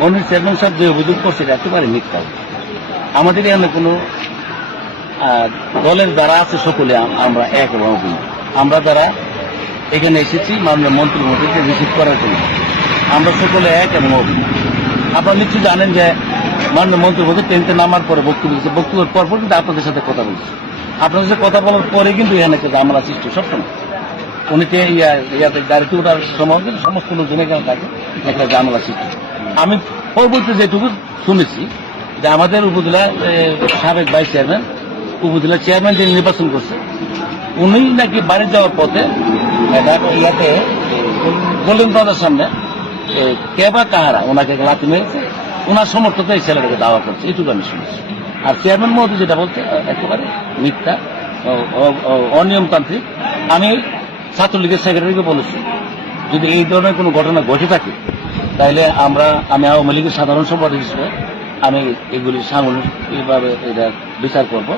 মনির chairman সাহেব যে অভিযোগ করছে, এটা একেবারে মিথ্যা। আমাদের এখানে কোনো দলের যারা আছে সকলে, আমরা এক এবং আমরা যারা এখানে এসেছি, মাননীয় মন্ত্রী মন্ত্রীকে রিসিভ করার জন্য, আমরা সকলে এক এবং অভিন্ন। আপনারা নিশ্চয়ই জানেন যে মাননীয় মন্ত্রী মন্ত্রী ট্রেনতে নামার পরে বক্তব্য দিচ্ছে বক্তব্যের পর পর কিন্তু আপনাদের সাথে কথা বলছে। আপনাদের সাথে কথা বলার পরে কিন্তু এখানে একটা আমরা সৃষ্টি সবসময়। ইয়া ইয়াতে গাড়িতে ওঠার সময় কিন্তু সমস্ত লোকজন এখানে থাকে, একটা জানালা সৃষ্টি আমি পরবর্তী যেটুকু শুনেছি যে আমাদের উপজেলা সাবেক ভাইস চেয়ারম্যান উপজেলা চেয়ারম্যান যিনি নির্বাচন করছে উনি নাকি বাড়ি যাওয়ার পথে ইয়াতে গোল্ডেন ব্রাদার সামনে এ, কে বা কাহারা ওনাকে লাথি মেরেছে ওনার সমর্থক এই ছেলেটাকে দাওয়া করছে এটুকু আমি শুনেছি। আর চেয়ারম্যান মহোদয় যেটা বলছে একেবারে মিথ্যা অনিয়মতান্ত্রিক। আমি ছাত্রলীগের সেক্রেটারিকে বলেছি যদি এই ধরনের কোনো ঘটনা ঘটে থাকে তাহলে আমরা আমি আওয়ামী লীগের সাধারণ সম্পাদক হিসেবে আমি এগুলি সামগ্রিকভাবে এটা বিচার করব।